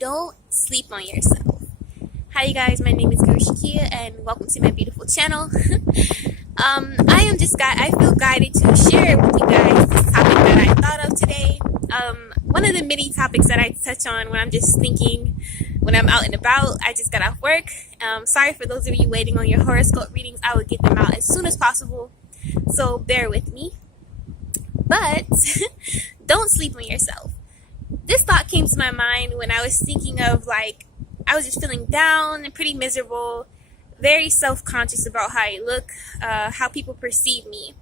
don't sleep on yourself. Hi you guys, my name is Guru Shakia and welcome to my beautiful channel. I feel guided to share with you guys this topic that I thought of today. One of the many topics that I touch on when I'm just thinking, when I'm out and about. I just got off work. Sorry for those of you waiting on your horoscope readings. I will get them out as soon as possible, so bear with me. But don't sleep on yourself. This thought came to my mind when I was thinking of, I was just feeling down and pretty miserable, very self-conscious about how I look, how people perceive me.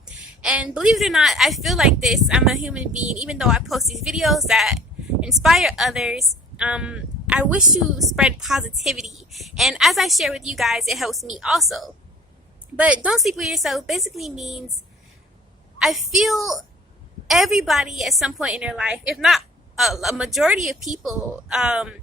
And believe it or not, I feel like this. I'm a human being, even though I post these videos that inspire others. I wish to spread positivity. And as I share with you guys, it helps me also. But don't sleep with yourself basically means I feel everybody at some point in their life, if not a majority of people,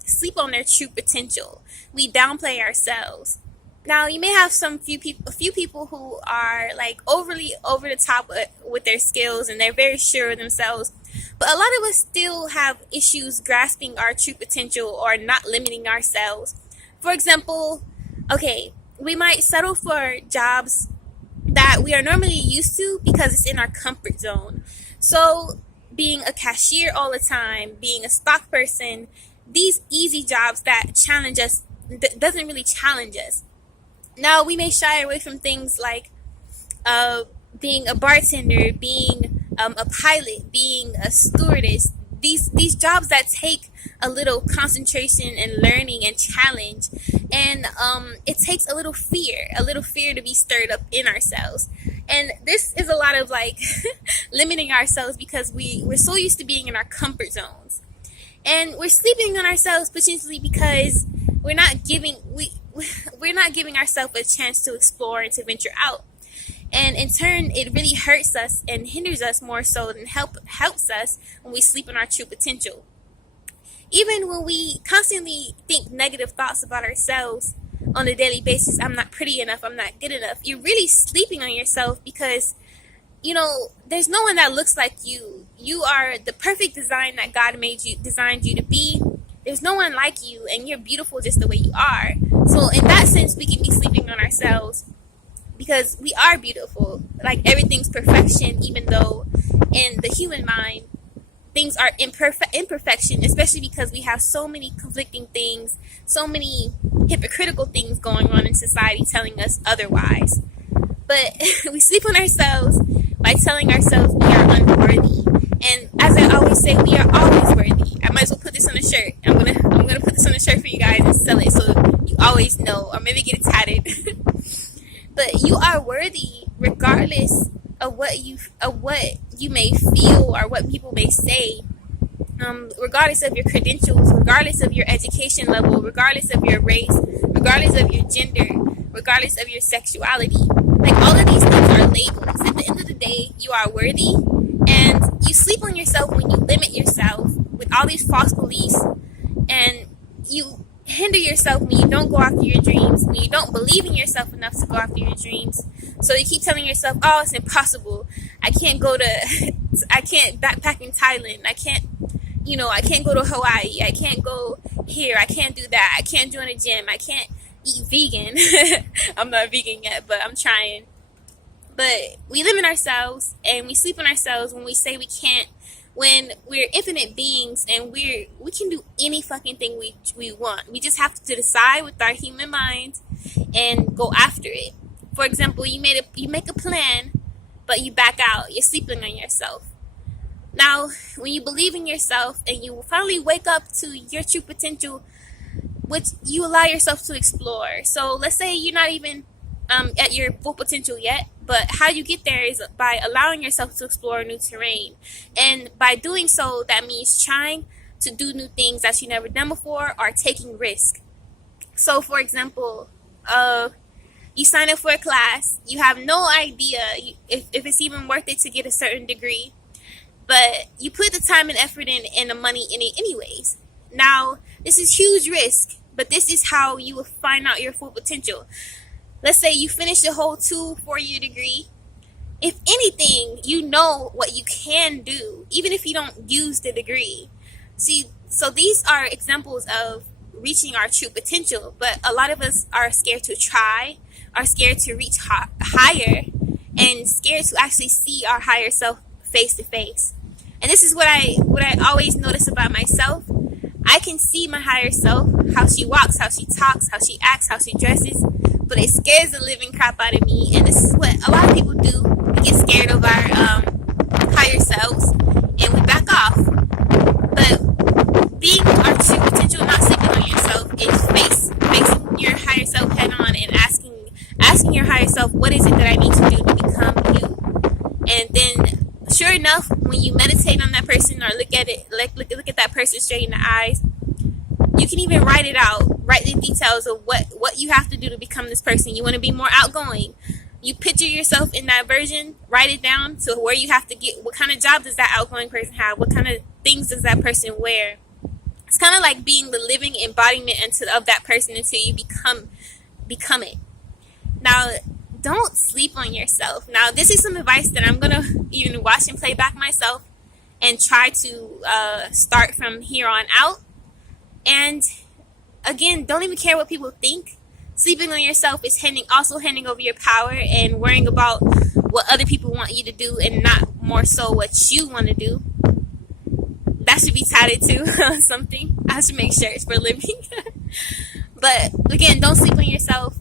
sleep on their true potential. We downplay ourselves. Now, you may have a few people who are overly over the top with their skills and they're very sure of themselves. But a lot of us still have issues grasping our true potential or not limiting ourselves. For example, we might settle for jobs that we are normally used to because it's in our comfort zone. So being a cashier all the time, being a stock person, these easy jobs that challenge us, doesn't really challenge us. Now, we may shy away from things like being a bartender, being a pilot, being a stewardess. These jobs that take a little concentration and learning and challenge. And it takes a little fear to be stirred up in ourselves. And this is a lot of limiting ourselves because we're so used to being in our comfort zones. And we're sleeping on ourselves potentially because we're not giving ourselves a chance to explore and to venture out. And in turn, it really hurts us and hinders us more so than helps us when we sleep on our true potential. Even when we constantly think negative thoughts about ourselves on a daily basis, I'm not pretty enough, I'm not good enough, you're really sleeping on yourself because, there's no one that looks like you. You are the perfect design that God designed you to be. There's no one like you, and you're beautiful just the way you are. So in that sense, we can be sleeping on ourselves because we are beautiful. Everything's perfection, even though in the human mind, things are imperfection, especially because we have so many conflicting things, so many hypocritical things going on in society telling us otherwise. But we sleep on ourselves by telling ourselves we are unworthy. And as I always say, we are always worthy. I might as well put this on a shirt. I'm gonna put this on a shirt for you guys and sell it so you always know, or maybe get it tatted. But you are worthy regardless of what you may feel or what people may say. Regardless of your credentials, regardless of your education level, regardless of your race, regardless of your gender, regardless of your sexuality. All of these things are labels. At the end of the day, you are worthy, and you sleep on yourself when you limit yourself with all these false beliefs, and you hinder yourself when you don't go after your dreams, when you don't believe in yourself enough to go after your dreams. So you keep telling yourself, oh, it's impossible. I can't backpack in Thailand. I can't go to Hawaii. I can't go here. I can't do that. I can't join a gym. I can't eat vegan. I'm not vegan yet, but I'm trying. But we limit ourselves and we sleep on ourselves when we say we can't, when we're infinite beings and we can do any fucking thing we want. We just have to decide with our human mind and go after it. For example, you make a plan, but you back out. You're sleeping on yourself. Now, when you believe in yourself and you finally wake up to your true potential, which you allow yourself to explore. So let's say you're not even at your full potential yet, but how you get there is by allowing yourself to explore new terrain. And by doing so, that means trying to do new things that you never done before or taking risk. So for example, you sign up for a class, you have no idea if it's even worth it to get a certain degree, but you put the time and effort in and the money in it anyways. Now, this is huge risk, but this is how you will find out your full potential. Let's say you finish the whole 4-year degree. If anything, you know what you can do, even if you don't use the degree. See, so these are examples of reaching our true potential, but a lot of us are scared to try, are scared to reach higher, and scared to actually see our higher self face to face. And this is what I always notice about myself. I can see my higher self, how she walks, how she talks, how she acts, how she dresses, but it scares the living crap out of me. And this is what a lot of people do. We get scared of our higher selves and we back off. But being our true potential, not sleeping on yourself, is facing your higher self head on and asking your higher self, what is it that I need to do to become you? And then, sure enough, when you meditate on that person or look at that person straight in the eyes, you can even write it out. Write the details of what you have to do to become this person. You want to be more outgoing. You picture yourself in that version. Write it down to where you have to get. What kind of job does that outgoing person have? What kind of things does that person wear? It's kind of like being the living embodiment of that person until you become it. Now, don't sleep on yourself. Now, this is some advice that I'm going to even watch and play back myself and try to start from here on out. And again, don't even care what people think. Sleeping on yourself is also handing over your power and worrying about what other people want you to do and not more so what you want to do. That should be tatted to something. I should make shirts for a living. But again, don't sleep on yourself.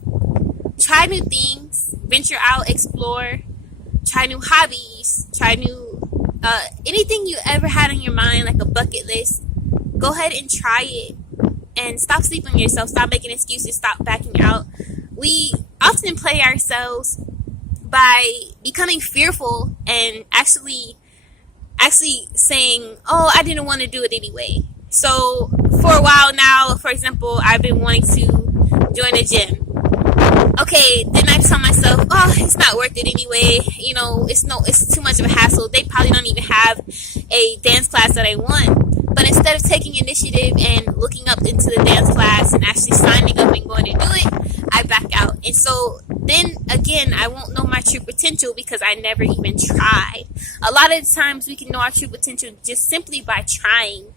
Try new things. Venture out, explore. Try new hobbies. Try new anything you ever had on your mind, like a bucket list. Go ahead and try it. And stop sleeping on yourself. Stop making excuses. Stop backing out. We often play ourselves by becoming fearful and actually saying, oh, I didn't want to do it anyway. So for a while now, for example, I've been wanting to join a gym. Okay, then I tell myself, oh, it's not worth it anyway. You know, it's too much of a hassle. They probably don't even have a dance class that I want. But instead of taking initiative and looking up into the dance class and actually signing up and going to do it, I back out. And so then again, I won't know my true potential because I never even tried. A lot of the times we can know our true potential just simply by trying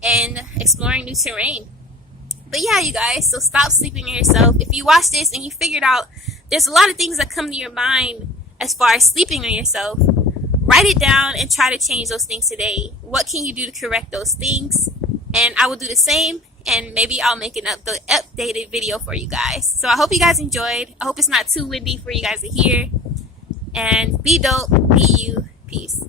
and exploring new terrain. But yeah, you guys, so stop sleeping on yourself. If you watch this and you figured out there's a lot of things that come to your mind as far as sleeping on yourself, write it down and try to change those things today. What can you do to correct those things? And I will do the same, and maybe I'll make an updated video for you guys. So I hope you guys enjoyed. I hope it's not too windy for you guys to hear. And be dope, be you. Peace.